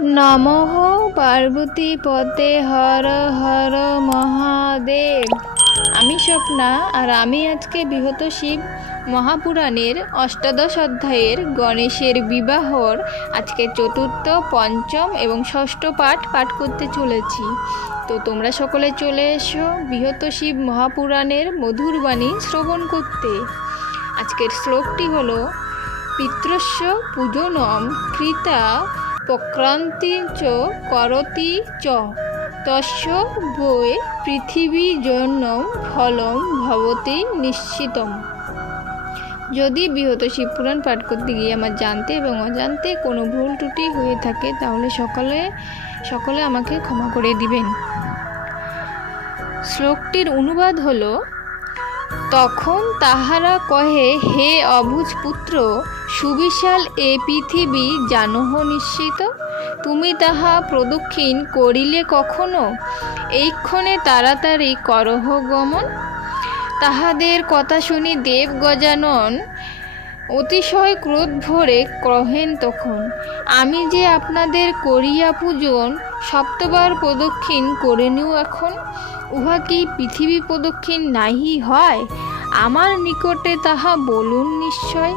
নমঃ পার্বতী পতে হর হর মহাদেব। আমি স্বপ্না, আর আমি আজকে বৃহৎ শিব মহাপুরাণের অষ্টাদশ অধ্যায়ের গণেশের বিবাহর আজকে চতুর্থ, পঞ্চম এবং ষষ্ঠ পাঠ করতে চলেছি। তো তোমরা সকলে চলে এসো বৃহৎ শিব মহাপুরাণের মধুর বাণী শ্রবণ করতে। আজকের শ্লোকটি হলো পিতৃস্য পূজনম কৃতা প্রক্রান্তি চ করতি চ তস্য বৈ পৃথিবী জন্যম ফলম ভবতি নিশ্চিতম। যদি বৃহৎ শিব পুরাণ পাঠ করতে গিয়ে আমার জানতে এবং অজান্তে কোনো ভুল ত্রুটি হয়ে থাকে তাহলে সকলে আমাকে ক্ষমা করে দিবেন। শ্লোকটির অনুবাদ হলো, তখন তাহারা কহে, হে অবুঝ পুত্র, সুবিশাল এ পৃথিবী জানহ নিশ্চিত, তুমি তাহা প্রদক্ষিণ করিলে কখনো, এইক্ষণে তাড়াতাড়ি করহ গমন। তাহাদের কথা শুনি দেব গজানন অতিশয় ক্রোধ ভরে কহেন তখন, আমি যে আপনাদের করিয়া পূজন সপ্তবার প্রদক্ষিণ করে নিও এখন, উহা কি পৃথিবী প্রদক্ষিণ নাহি হয়? আমার নিকটে তাহা বলুন নিশ্চয়।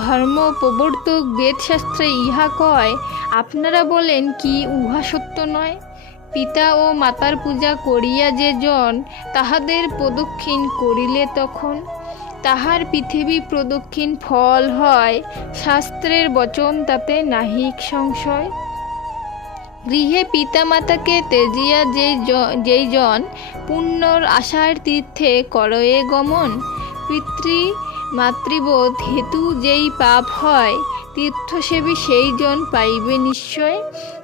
ধর্ম প্রবর্তক বেদশাস্ত্রে ইহা কয়, আপনারা বলেন কি উহা সত্য নয়? পিতা ও মাতার পূজা করিয়া যে জন তাহাদের প্রদক্ষিণ করিলে তখন, তাহার পৃথিবী প্রদক্ষিণ ফল হয়, শাস্ত্রের বচন তাতে নাহিক সংশয়। গৃহে পিতামাতাকে তেজিয়া যেই জন পুণ্যর আশার তীর্থে করয়ে গমন, পিতৃ মাতৃবোধ হেতু যেই পাপ হয়, তীর্থসেবী সেই জন পাইবে নিশ্চয়।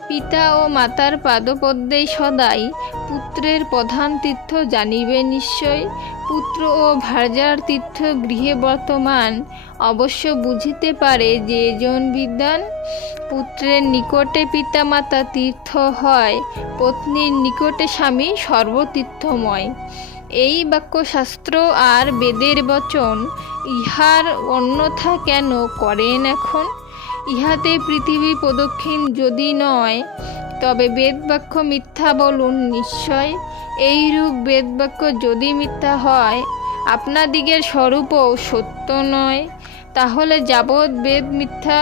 পিতা ও মাতার পাদপদ্মেই সদাই পুত্রের প্রধান তীর্থ জানিবে নিশ্চয়। পুত্র ও ভার্যার তীর্থ গৃহে বর্তমান, অবশ্য বুঝিতে পারে যে জন বিদ্বান। পুত্রের নিকটে পিতামাতা তীর্থ হয়, পত্নীর নিকটে স্বামী সর্বতীর্থময়। এই বাক্য শাস্ত্র আর বেদের বচন, ইহার অন্যথা কেন করেন এখন? ইহাতে পৃথিবী প্রদক্ষিণ যদি নয়, তবে বেদবাক্য মিথ্যা বলুন নিশ্চয়। এইরূপ বেদবাক্য যদি মিথ্যা হয়, আপনাদিগের স্বরূপও সত্য নয়। তাহলে যাবৎ বেদ মিথ্যা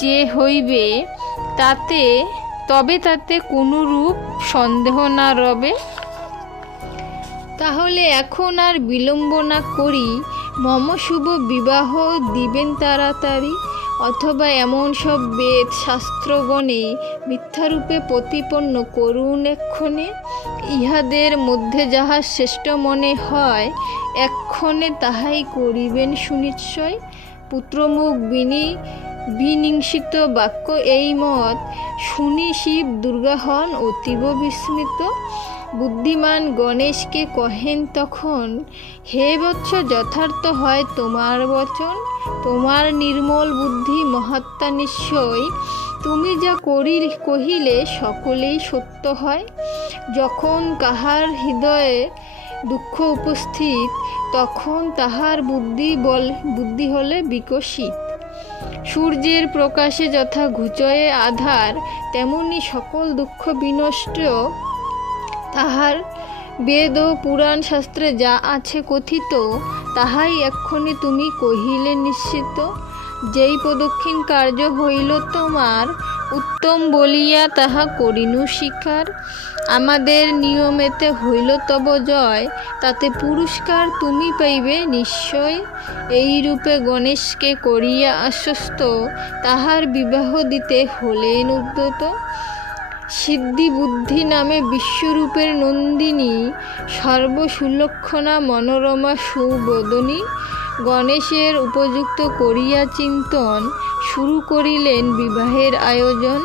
যে হইবে, তাতে কোনরূপ সন্দেহ না রবে। তাহলে এখন আর বিলম্ব না করি মম শুভ বিবাহ দিবেন তাড়াতাড়ি, অথবা এমন সব বেদ শাস্ত্রগণে মিথ্যারূপে প্রতিপন্ন করুন এক্ষণে। ইহাদের মধ্যে যাহা শ্রেষ্ঠ মনে হয়, এক্ষণে তাহাই করিবেন সুনিশ্চয়। পুত্রমুখ বিনিংসিত বাক্য এই মত শুনি শিব দুর্গা হন অতীব বিস্মিত। বুদ্ধিমান গণেশকে কহেন তখন, হে বৎস, যথার্থ হয় তোমার বচন, তোমার নির্মল বুদ্ধি মহাত্মা নিশ্চয়। তুমি যা কহিলে সকলেই সত্য হয়। যখন কাহার হৃদয়ে দুঃখ উপস্থিত, তখন তাহার বুদ্ধি হলে বিকশিত। সূর্যের প্রকাশে যথা ঘুচয়ে আধার, তেমনি সকল দুঃখ বিনষ্ট তাহার। বেদ ও পুরাণ শাস্ত্রে যা আছে কথিত, তাহাই এক্ষণে তুমি কহিলে নিশ্চিত। যেই প্রদক্ষিণ কার্য হইল তোমার, উত্তম বলিয়া তাহা করিনু স্বীকার। আমাদের নিয়মেতে হইল তব জয়, তাতে পুরস্কার তুমি পাইবে নিশ্চয়। এইরূপে গণেশকে করিয়া আশ্বস্ত, তাহার বিবাহ দিতে হলেন উদ্যত। সিদ্ধি বুদ্ধি নামে বিশ্বরূপের নন্দিনী, সর্বসুলক্ষণা মনোরমা সুবদনী। গণেশের উপযুক্ত করিয়া চিন্তন, শুরু করিলেন বিবাহের আয়োজন।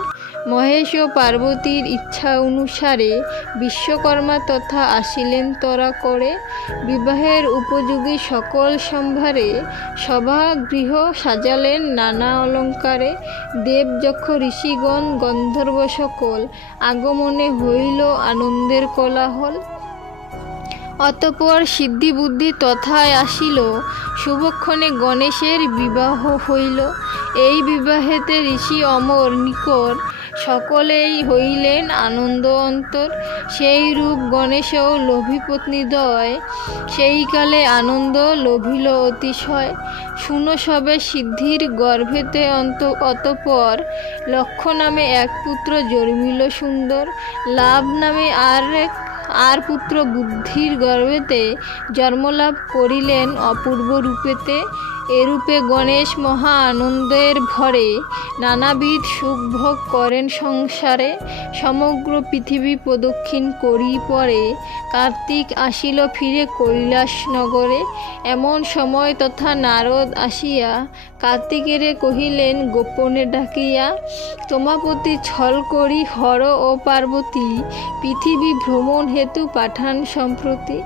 মহেশ ও পার্বতীর ইচ্ছা অনুসারে বিশ্বকর্মা তথা আসিলেন তরা করে। বিবাহের উপযোগী সকল সম্ভারে, সভা গৃহ সাজালেন নানা অলঙ্কারে। দেব যক্ষ ঋষিগণ গন্ধর্ব সকল, আগমনে হইল আনন্দের কোলাহল। অতঃপর সিদ্ধি বুদ্ধি তথায় আসিল, শুভক্ষণে গণেশের বিবাহ হইল। এই বিবাহেতে ঋষি অমর নিকর সকলেই হইলেন আনন্দ অন্তর। সেই রূপ গণেশও লোভী পত্নীদ্বয়, সেইকালে আনন্দ লোভিল অতিশয়। শুনো সবে সিদ্ধির গর্ভেতে অতঃপর লক্ষ্য নামে এক পুত্র জন্মিল সুন্দর। লাভ নামে আর পুত্র বুদ্ধির গর্ভেতে জন্মলাভ করিলেন অপূর্ব রূপেতে। এরূপে গণেশ মহা আনন্দের ভরে নানাবিধ সুখ ভোগ করেন সংসারে। সমগ্র পৃথিবী প্রদক্ষিণ করি পরে কার্তিক আসিল ফিরে কৈলাস নগরে। এমন সময় তথা নারদ আসিয়া কার্তিকেরে কহিলেন গোপনে ডাকিয়া, তোমাপতি ছল করি হর ও পার্বতী, পৃথিবী ভ্রমণ হেতু পাঠান সম্প্রতি।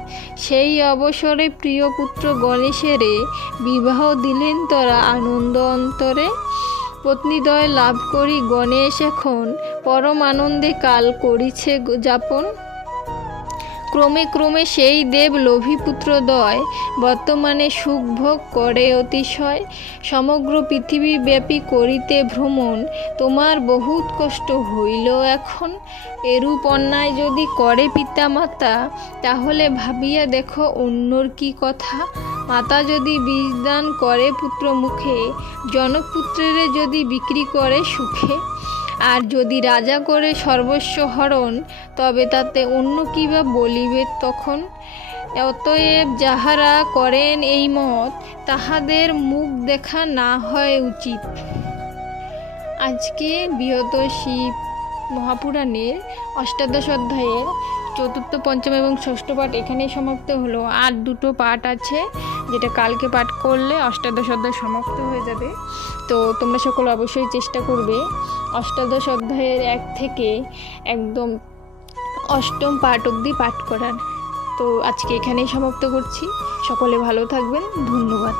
সেই অবসরে প্রিয় পুত্র গণেশেরে বিবাহ দিলেন তরা আনন্দ অন্তরে। পত্নীদ্বয় লাভ করি গণেশ এখন পরম আনন্দে কাল করিছে যাপন। ক্রমে ক্রমে সেই দেব লোভী পুত্রদ্বয় বর্তমানে সুখ ভোগ করে অতিশয়। সমগ্র পৃথিবী ব্যাপী করিতে ভ্রমণ তোমার বহুত কষ্ট হইল এখন। এরূপ অন্যায় যদি করে পিতা মাতা, তাহলে ভাবিয়া দেখো অন্যর কি কথা। মাতা যদি বীজদান করে পুত্র মুখে, জনকপুত্রেরে যদি বিক্রি করে সুখে। আর যদি রাজা করে সর্বস্ব হরণ, তবে তাতে অন্য কি বা বলিবে তখন। অতএব যাহারা করেন এই মত, তাহাদের মুখ দেখা না হয় উচিত। আজকে বৃহৎ শিব মহাপুরাণের অষ্টাদশ অধ্যায়ের চতুর্থ, পঞ্চম এবং ষষ্ঠ পাঠ এখানেই সমাপ্ত হলো। আর দুটো পাঠ আছে, যেটা কালকে পাঠ করলে অষ্টাদশ অধ্যায় সমাপ্ত হয়ে যাবে। তো তোমরা সকলে অবশ্যই চেষ্টা করবে অষ্টাদশ অধ্যায়ের 1 থেকে একদম অষ্টম পাঠ অবধি পাঠ করার। তো আজকে এখানেই সমাপ্ত করছি। সকলে ভালো থাকবেন। ধন্যবাদ।